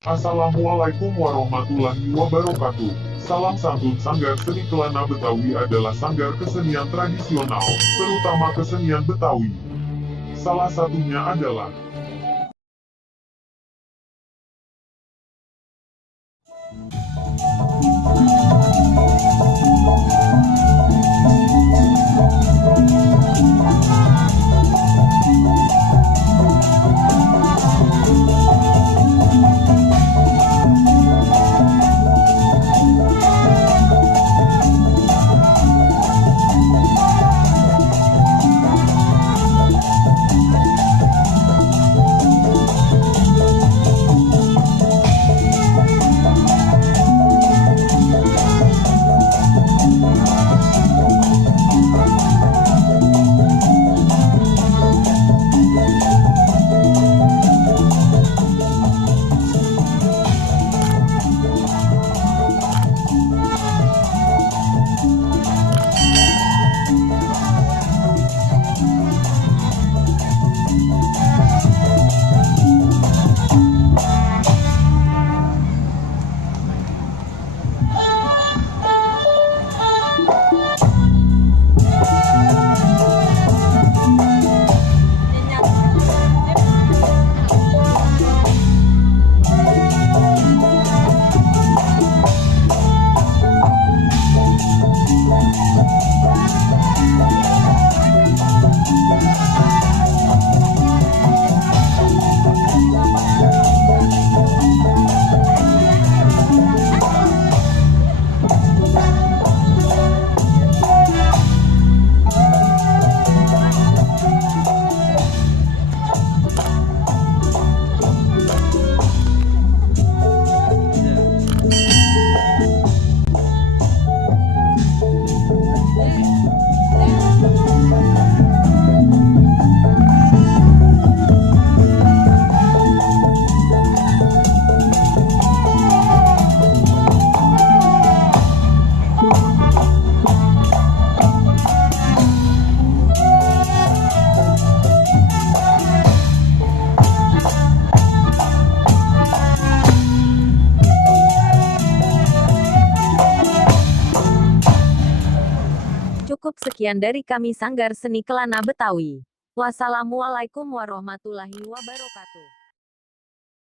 Assalamualaikum warahmatullahi wabarakatuh. Salam santun. Sanggar Seni Kelana Betawi adalah sanggar kesenian tradisional, terutama kesenian Betawi. Salah satunya adalah Cukup sekian dari kami Sanggar Seni Kelana Betawi. Wassalamualaikum warahmatullahi wabarakatuh.